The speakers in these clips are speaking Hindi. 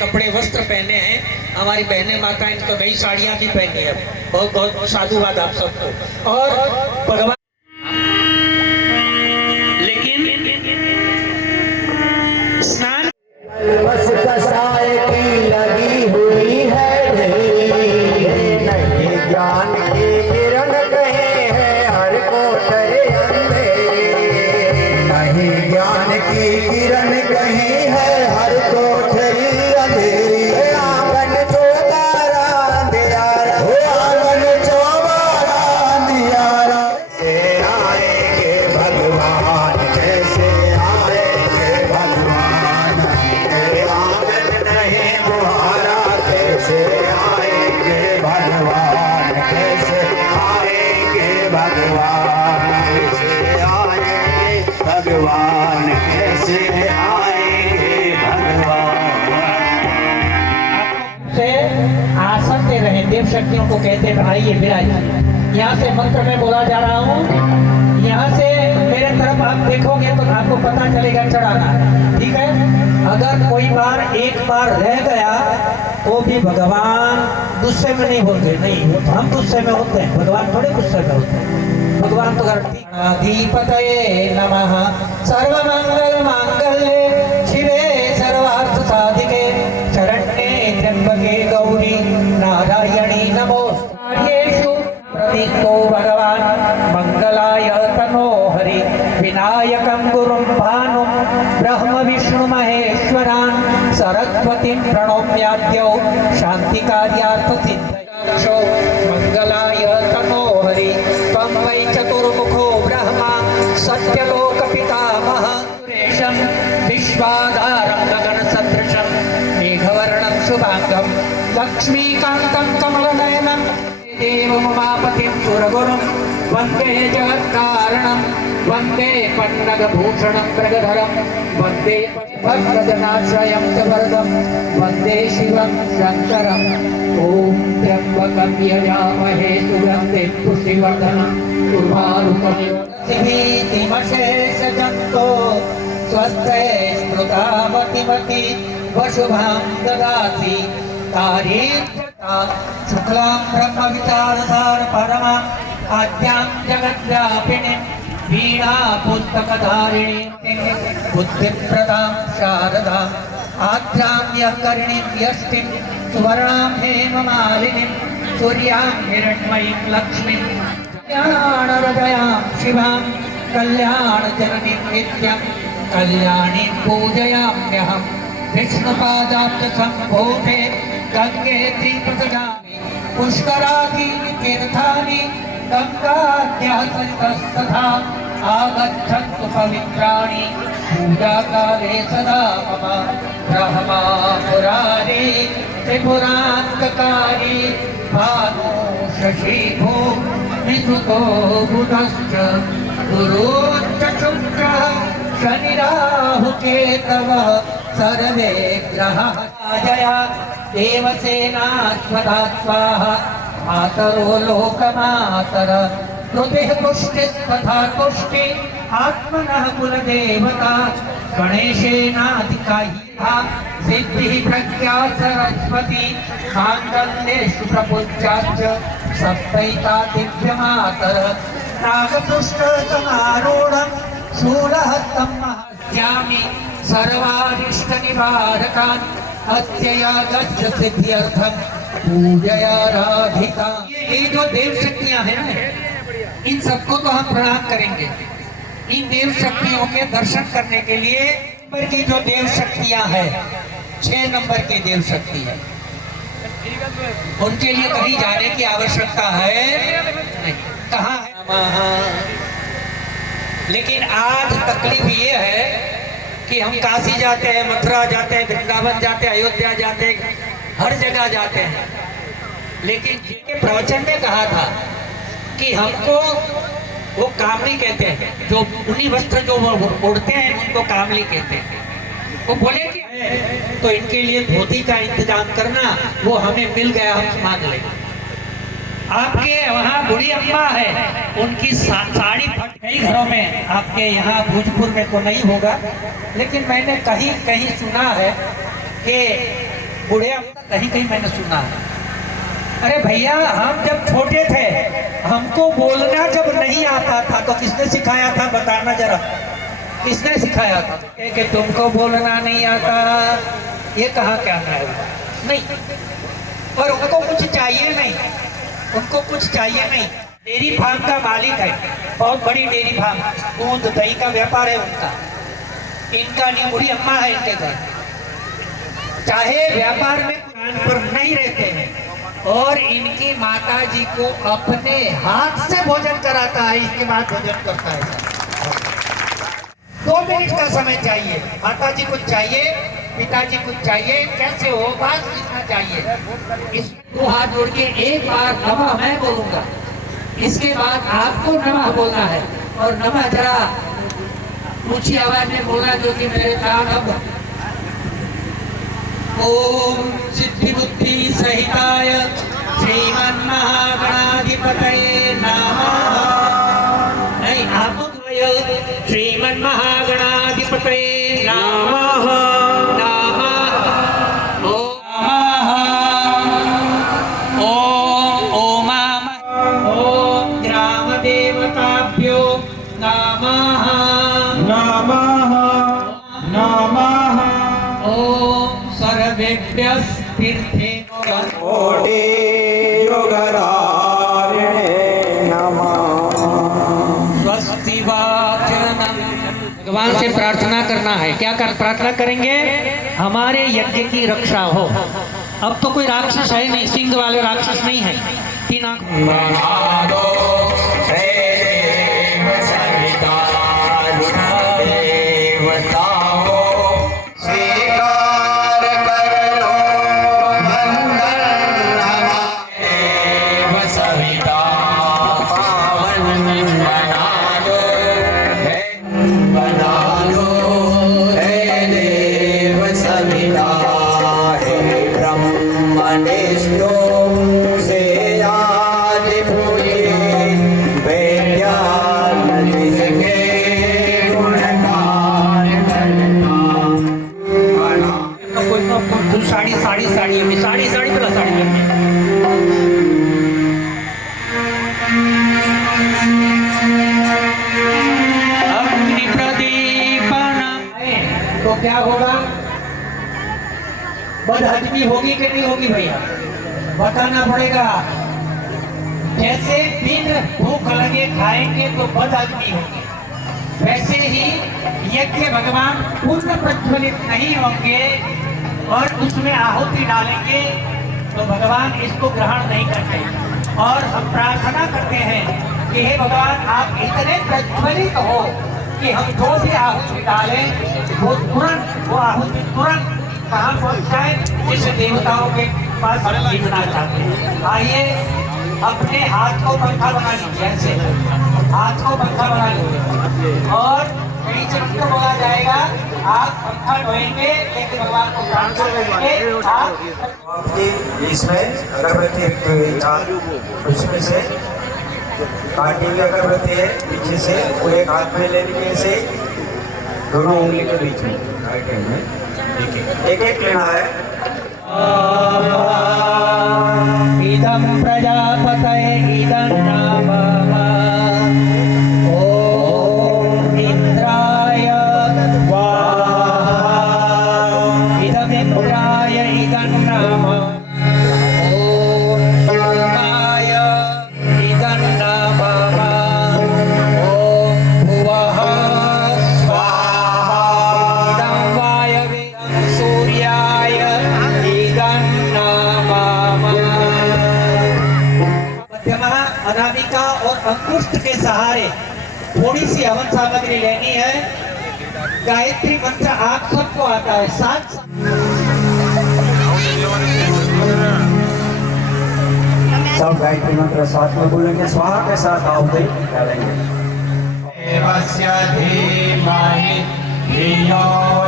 कपड़े वस्त्र पहने हैं। हमारी बहनें माताएं तो नई साड़ियां भी पहनी है। बहुत बहुत साधुवाद आप सबको। और भगवान लेकिन स्नान बस कसाय की लगी हुई है नहीं ज्ञान की किरण कहे है हर कोठरे अंधेरे नहीं ज्ञान की किरण कहे है हर कोठरी अंधेरी आंगन चौबारा अंधियारा आंगन चौबारा अंधियारा से आएंगे भगवान कैसे आएंगे भगवान आंगन नहीं बुहारा कैसे आएंगे भगवान कैसे आएंगे भगवान कैसे आएंगे भगवान कैसे आएंगे भगवान से आसन दे रहे देव शक्तियों को कहते हैं आइए विराजिए। यहाँ से मंत्र में बोला जा रहा हूँ। यहाँ से मेरे तरफ आप देखोगे तो आपको पता चलेगा चढ़ाना, ठीक है। अगर कोई बार एक बार रह गया तो भी भगवान गुस्से में नहीं बोलते, नहीं वो तो हम गुस्से में होते हैं, भगवान थोड़े गुस्से में होते हैं। भगवान तो अधिपतये नमः सर्वमंगल मांगल्ये शिवे सर्वार्थ साधिके शरण्ये त्र्यंबके गौरी नारायणी नमोस्तुते। प्रतीको भगवान मंगलाय तनो हरि विनायकं गुरुं भानुं ब्रह्म विष्णु महेश्वरान् सरस्वतीं प्रणम्याद्यौ शान्तिकार्यार्थ सिद्धयक्षो मंगलाय तनो हरि त्वं वै चतुर्मुखो ब्रह्मा सत्यलोक पितामह सुरेशं विश्वाधारं गगनसदृशं मेघवर्णं शुभांगं लक्ष्मीकान्तं कमलनयनं देवमुमापतिं सुरगुरुं वन्दे जगत्कारणं वन्दे पन्नगभूषणं मृगधरं वन्दे भक्तजनाश्रयं च वरदं वन्दे शिवं शङ्करम् ॐ त्र्यम्बकं यजामहे सुगन्धिं पुष्टिवर्धनं उर्वारुकमिव भीतिमशेषजन्तो स्वस्थे स्मृतामतिमति वशुभां ददाति तारीख्यता शुक्लां ब्रह्मविचारसार परमा आद्यां जगद्व्यापिनीं वीणा पुस्तकधारिणीं बुद्धिप्रदां शारदाम् आद्यां यःकर्णीं यष्टिं सुवर्णां हेममालिनीं सूर्यां हिरण्मयीं लक्ष्मीं कल्याणहृदयां शिवां कल्याणजननीं नित्यं कल्याणीं पूजयाम्यहं विष्णुपादाब्जसम्भूते गंगे त्रिपथगामि पुष्करादीनि तीर्थानि गंगाद्यासरितस्तथा आगच्छन्तु पवित्राणि पूजाकाले सदा मम ब्रह्मा मुरारी त्रिपुरान्तकारी भानु शशि भूमिसुतो बुधश्च गुरुश्च शुक्रः शनिराहु केतवः सर्वे ग्रहाः जया देवसेना स्वधा स्वाहा मातरो लोकमातर कृतिः पुष्टिस्तथा पुष्टि आत्मनः कुलदेवता गणेशेनाधिकायिता सिद्धिः प्रज्ञा सरस्वती माङ्गल्येषु प्रपूज्याच्च सप्तैता दिव्यमातर नागपुष्पसमारूढं शूलहस्तं महत्यामि सर्वारिष्टनिवारकान् अत्ययागच्छ सिद्ध्यर्थं पूजया राधिका। ये जो देव शक्तियां हैं इन सबको तो हम प्रणाम करेंगे। इन देव शक्तियों के दर्शन करने के लिए नंबर की जो देव शक्तियां हैं 6 नंबर के देव शक्ति है, उनके लिए कहीं जाने की आवश्यकता है नहीं। कहाँ है? लेकिन आज तकलीफ ये है कि हम काशी जाते हैं, मथुरा जाते हैं, वृंदावन जाते हैं, अयोध्या जाते हैं, हर जगह जाते हैं, लेकिन जिनके प्रवचन में कहा था कि हमको वो कामली कहते हैं, जो ऊनी वस्त्र जो उड़ते हैं उनको कामली कहते हैं। वो बोले कि तो इनके लिए धोती का इंतजाम करना, वो हमें मिल गया, हम मांग लेंगे। आपके वहाँ बुढ़ी अम्मा है, उनकी साड़ी फट कई घरों में, आपके यहाँ भोजपुर में तो नहीं होगा, लेकिन मैंने कहीं कहीं सुना है कि बूढ़े कहीं कहीं मैंने सुना है। अरे भैया, हम जब छोटे थे हमको बोलना जब नहीं आता था तो किसने सिखाया था, बताना जरा, किसने सिखाया था? कि तुमको बोलना नहीं आता, ये कहाँ क्या है? नहीं, और उनको कुछ चाहिए नहीं, उनको कुछ चाहिए नहीं। डेयरी फार्म का मालिक है, बहुत बड़ी डेयरी फार्म, दूध दही का व्यापार है उनका। इनका नहीं, बूढ़ी अम्मा है इनके घर, चाहे व्यापार में दुकान पर नहीं रहते हैं, और इनकी माता जी को अपने हाथ से भोजन कराता है, इसके बाद भोजन करता है। 2 मिनट का समय चाहिए, माता जी कुछ चाहिए, पिताजी कुछ चाहिए, कैसे हो, बात कितना चाहिए। इस 2 हाथ जोड़ के एक बार नमः मैं बोलूंगा, इसके बाद आपको नमः बोलना है, और नमः जरा ऊंची आवाज में बोलना, जो कि मेरे कान अब। ओम सिद्धि बुद्धि सहिताय श्रीमन्महागणाधिपतये नमः। नहीं, आप श्रीमन्महागणाधिपतये नमः नमः। ओम ग्राम देवताभ्यो नमः नमः नमः। ओम सर्वेभ्यस्तीर्थेभ्यो कोटि योगधारिणे नमः। स्वस्ति वाचनम्। भगवान से प्रार्थना करना है। क्या प्रार्थना करेंगे? हमारे यज्ञ की रक्षा हो। अब तो कोई राक्षस है नहीं, सिंह वाले राक्षस नहीं है। 3 आंख साड़ी अग्नि प्रदीपन। तो क्या होगा? बदहजमी होगी कि नहीं होगी भैया? बताना पड़ेगा। जैसे बिन भूख लगे खाएंगे तो बदहजमी होगी, वैसे ही यज्ञ भगवान पूर्ण प्रज्वलित नहीं होंगे और उसमें आहुति डालेंगे तो भगवान इसको ग्रहण नहीं करते। और हम प्रार्थना करते हैं कि हे भगवान, आप इतने प्रज्वलित हो कि हम जो भी आहुति डालें वो तुरंत, वो आहुति तुरंत कहाँ पहुँच जाए, जिस देवताओं के पास हम जीतना चाहते हैं। आइए अपने हाथ को पंखा बना लीजिए, ऐसे हाथ को पंखा बना लीजिए, और कहीं से उनको बोला जाएगा आप पंखा ढोएंगे, लेकिन भगवान को प्रार्थना करेंगे। आप इसमें अगरबत्ती उसमें से काटी हुई अगरबत्ती है, पीछे से वो एक हाथ में लेने के, ऐसे दोनों उंगली के बीच में राइट हैंड में एक एक लेना है। इदं प्रजापतये इदं नमः। ओम इंद्राय स्वाहा। इदं इंद्राय इदं नमः। ओम सोमाय इदं नमः। ओम भुवः स्वाहा। इदं वायवे सूर्याय इदं नमः। मध्यमा, अनामिका और अंकुष्ट के सहारे थोड़ी सी हवन सामग्री लेनी है। गायत्री मंत्र आप सबको आता है, साथ सब गायत्री मंत्र साथ में बोलेंगे, स्वाहा के साथ आहुति डालेंगे। देवस्य धीमहि धियो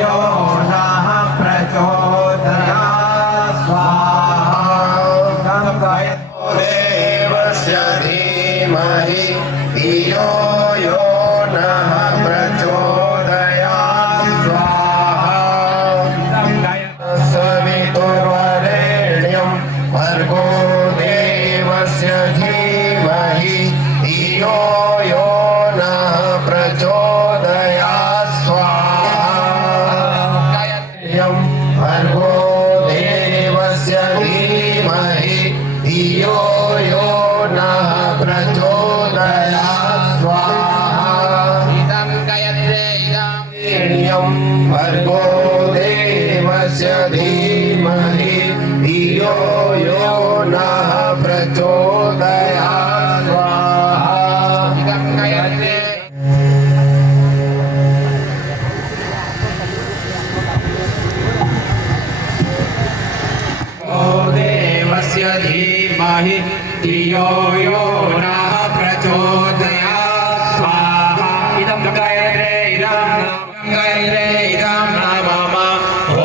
यो नः प्रचोदयात् स्वाहा। देवस्य धीमहि धियो यो नः प्रचोदयात् स्वाहा। सवितुर्वरेण्यं प्रचोदयात् स्वाहा इदं गायत्रे इदं भर्गो देवस्य धीमहि धियो यो नः प्रचोदयात् स्वाहा इदं गायत्रे देवस्य धीमहि धियो यो नः प्रचोदयात् स्वाहा इदं गायत्रे इदं नमः ॐ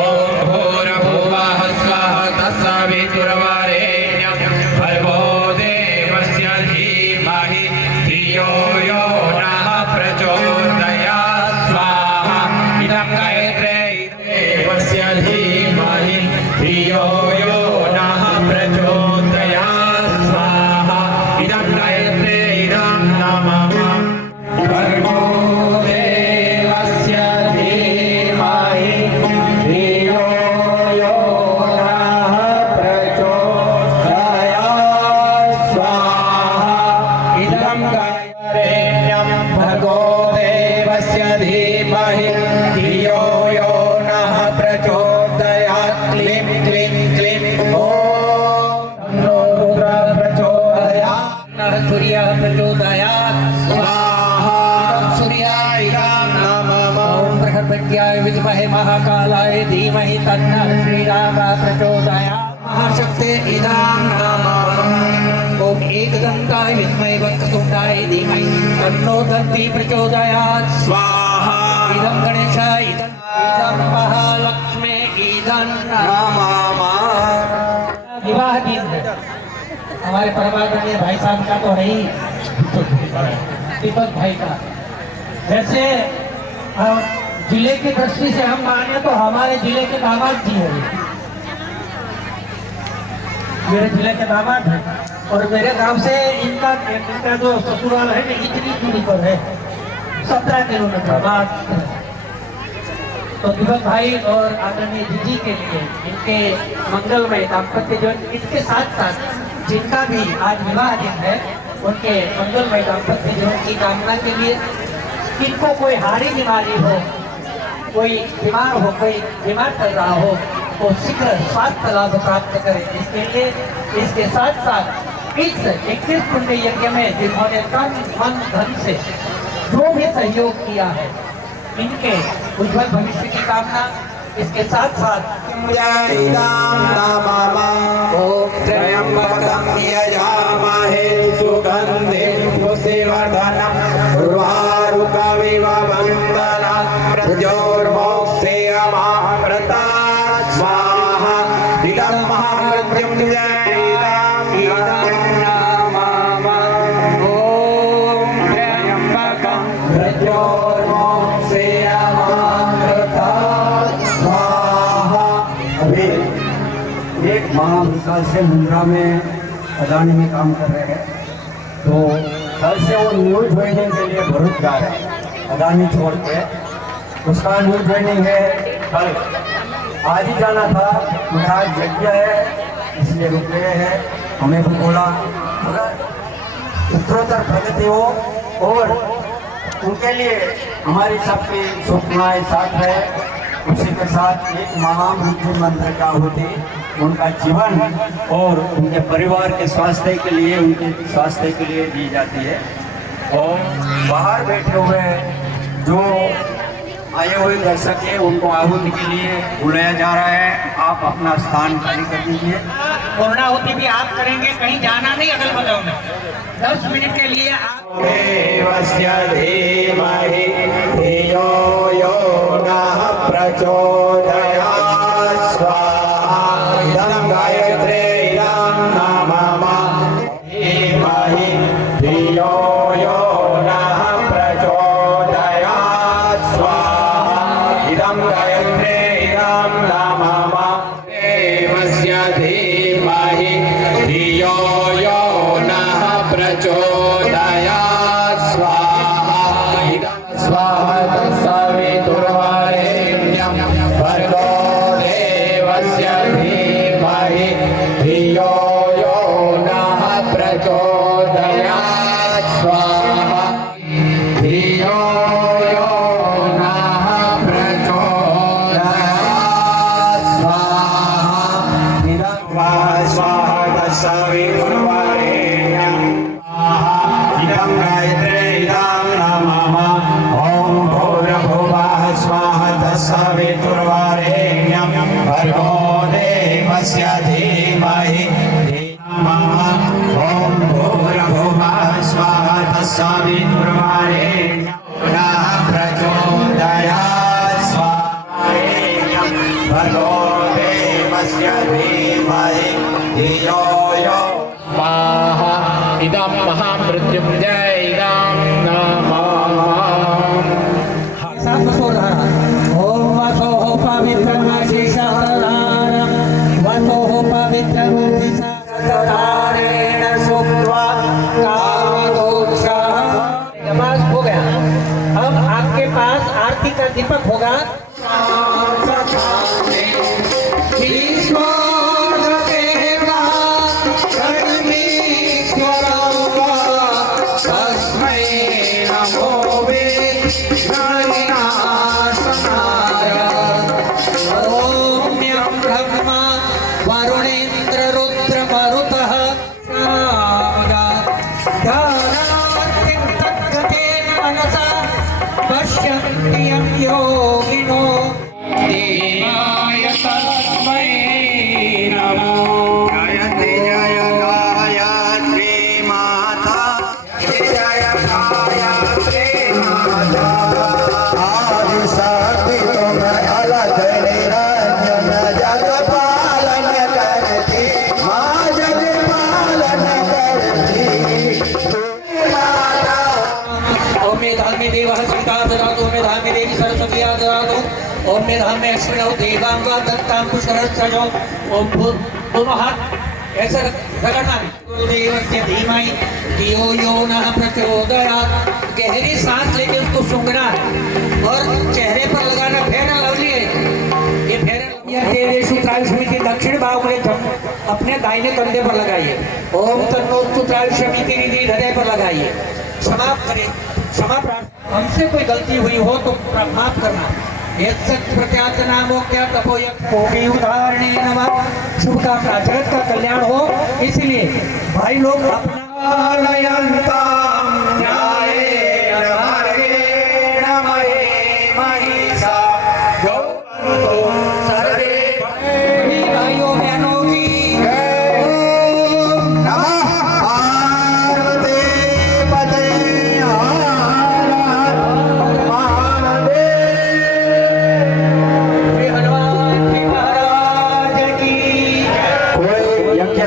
भूर्भुवः स्वः तत्सवितुर्वरेण्यं भर्गो देवस्य धीमहि धियो यो नः प्रचोदयात् स्वाहा इदं गायत्रे देवस्य धीमहि धियो यो नः प्रचोदयात् स्वाहा इदं गायत्रे इदं नमः भर्गो देवस्य धीमहि धियो यो नः प्रचोदयात् स्वाहा इदं गायत्रेण्यं भर्गो देवस्य धीमहि धियो यो नः प्रचोदयात् क्लीं क्लीं क्लीं ॐ तन्नो रुद्रः प्रचोदयात् नः सूर्यः प्रचोदयात् स्वाहा सूर्याय नमः ॐ बृहस्पत्याय विद्महे महाकालाय धीमहि तन्नः श्रीरामः प्रचोदयात् महाशक्ते इदं नमः ॐ एकदन्ताय विद्महे वक्रतुण्डाय धीमहि तन्नो दन्ती प्रचोदयात् स्वाहा इदं गणेशाय इदं महालक्ष्मे इदं नमः विवाह दिन है हमारे परिवार में भाई साहब का तो है ही दीपक भाई का। वैसे जिले की दृष्टि से हम माने तो हमारे जिले के दामाद जी है ये। मेरे जिले के दामाद है और मेरे गांव से इनका जो ससुराल है ना इतनी दूरी पर है 17 किलोमीटर बाद। तो दीपक भाई और आदरणीय दीदी के लिए इनके मंगलमय दाम्पत्य जीवन इसके साथ साथ जिनका भी आज विवाह दिन है उनके मंगलमय दाम्पत्य जीवन की कामना के लिए किनको कोई हारी बीमारी हो, कोई बीमार हो, कोई बीमार चल रहा हो तो शीघ्र स्वास्थ्य लाभ प्राप्त करें। इसके लिए इसके साथ साथ इस 21 पुण्य यज्ञ में जिन्होंने तन मन धन से जो भी सहयोग किया है इनके उज्जवल भविष्य की कामना। इसके साथ साथ त्र्यंबकं यजामहे सुगन्धिं पुष्टिवर्धनं उर्वारुकमिव बन्धनात् मृत्योर्मोक्षयमामृतात् स्वाहा इदं महामृत्युञ्जयं नमः ॐ त्र्यंबकं मृत्योर्मोक्षयमामृतात् स्वाहा। अभी एक माह साल से मुंद्रा में अदानी में काम कर रहे हैं, तो कल से वो न्यूज ज्वाइनिंग के लिए भरूच जा रहे हैं अदानी छोड़ के। उसका न्यूज ज्वाइनिंग है कल, आज ही जाना था मगर आज यज्ञ है इसलिए रुक गए हैं। हमें भी बोला अगर उत्तरोत्तर प्रगति हो और उनके लिए हमारी सबकी शुभकामनाएं साथ है। उसी के साथ एक महामृत्यु मंत्र का होती उनका जीवन और उनके परिवार के स्वास्थ्य के लिए उनके स्वास्थ्य के लिए दी जाती है। और बाहर बैठे हुए जो आए हुए दर्शक हैं उनको आहुति के लिए बुलाया जा रहा है। आप अपना स्थान खाली कर दीजिए। पूर्णाहुति भी आप करेंगे, कहीं जाना नहीं अगल बगल में। 10 मिनट के लिए आप देवस्य धीमहि धियो यो नः प्रचोदयात् स्वाहा इदं गायत्रे इदं नमः धीमहि धियो यो नः प्रचोदयात् स्वाहा इदं गायत्रे इदं नमः देवस्य धीमहि धियो यो नः प्रचोदयात् स्वाहा सवितुर्वरेण्यं प्रचोदयात् स्वाहारेण्यं भर्गो देवस्य धीमहि धियो यो स्वाहा इदं महामृत्युञ्जयं नमामि। साथ में बोल रहा ओम वसो पवित्रमधिशातधारं वसो पवित्रमधिशातधारेण सुक्त्वा कामदोषः। नमाज हो गया। अब आपके पास आरती का दीपक होगा। वरुणेन्द्र रुद्र मरुतः मनसा पश्यन्ति यं योगिनो देवाय तस्मै नमो। जयति जय गायत्री माता जय गायत्री माता आदि शक्ति तुम अलग निरंजन जग पालन करती माँ जग पालन करती माता। ओम मेधामे देवः संकाः ददातु ओम मेधामे देवी सरस्वती ददातु ओम मेधामे अश्विनौ देवांगा दत्तां कुशरस्रजो। ओम भूत दोनों हाथ ऐसे रगड़ना है। गुरुदेवस्य धीमहि धियो यो नः प्रचोदयात्। गहरी सांस लेके उसको सूंघना है और चेहरे पर लगाना। फेरन लवली है ये फेरन। देवेषु त्रायुष्मिति दक्षिण भाव में अपने दाहिने कंधे पर लगाइए। ओम तन्नोस्तु त्रायुष्मिति निधि हृदय पर लगाइए। क्षमा करें, क्षमा प्रार्थना। हमसे कोई गलती हुई हो तो माफ करना। यत्सत् प्रत्यात्नामो क्या तपोयक कोटि उदाहरणे नमः। शुभ का जगत का कल्याण हो, इसलिए भाई लोग अपना भाइयों बहनों की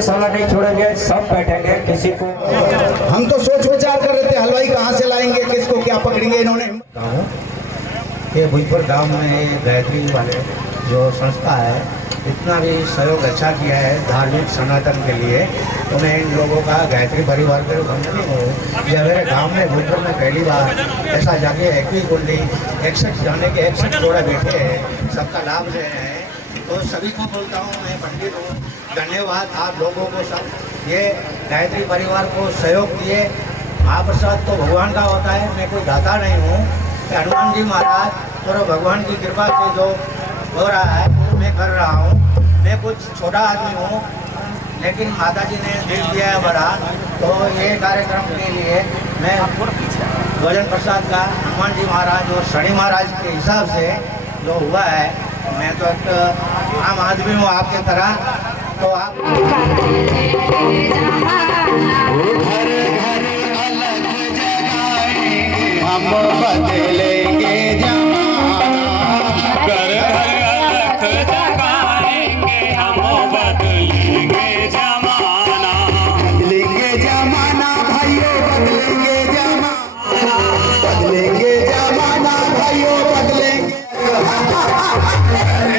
सलाह नहीं छोड़ेंगे, सब बैठेंगे। किसी को हम तो सोच विचार कर रहे थे हलवाई कहाँ से लाएंगे, किसको क्या पकड़ेंगे। इन्होंने ये भुजपुर गांव में ये गायत्री वाले जो संस्था है इतना भी सहयोग अच्छा किया है धार्मिक सनातन के लिए। तो मैं इन लोगों का गायत्री परिवार के वंदनीय हूँ। यह मेरे गांव में भुजपुर में पहली बार ऐसा जाके 21 कुंडली 61 जाने के 61 जोड़े बैठे हैं, सबका लाभ ले रहे हैं। तो सभी को बोलता हूँ, मैं पंडित हूँ, धन्यवाद आप लोगों को सब ये गायत्री परिवार को सहयोग दिए। महाप्रसाद तो भगवान का होता है, मैं कोई दाता नहीं हूँ। हनुमान जी महाराज और भगवान की कृपा से जो हो रहा है वो मैं कर रहा हूँ। मैं कुछ छोटा आदमी हूँ, लेकिन माता जी ने दिल दिया है बड़ा। तो ये कार्यक्रम के लिए मैं भोजन प्रसाद का हनुमान जी महाराज और शनि महाराज के हिसाब से जो हुआ है, मैं तो एक आम आदमी हूँ आपके तरह। तो आप हम बदलेंगे जमाना, घर घर अलग जगाएंगे हम बदलेंगे जमाना। बदलेंगे जमाना भाइयों, बदलेंगे जमाना, बदलेंगे जमाना भाइयों, बदलेंगे। घर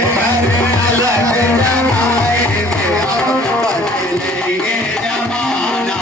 अलग जगाएंगे हम बदलेंगे जमाना।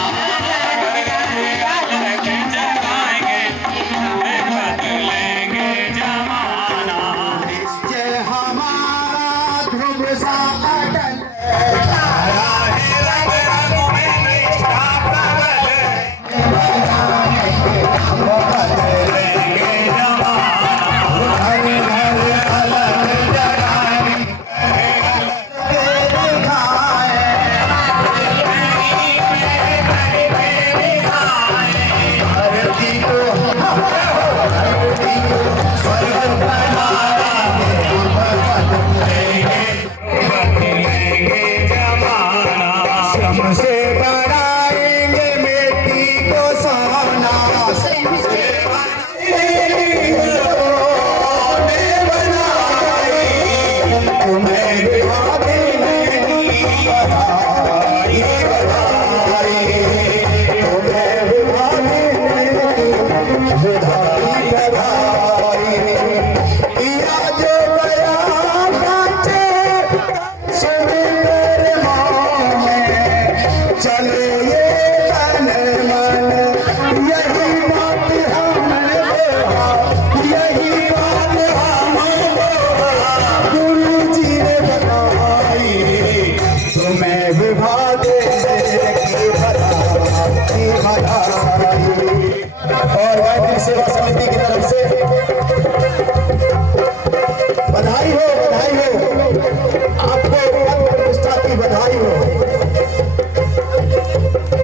और गायत्री सेवा समिति की तरफ से बधाई हो आपको प्रतिष्ठा की बधाई हो।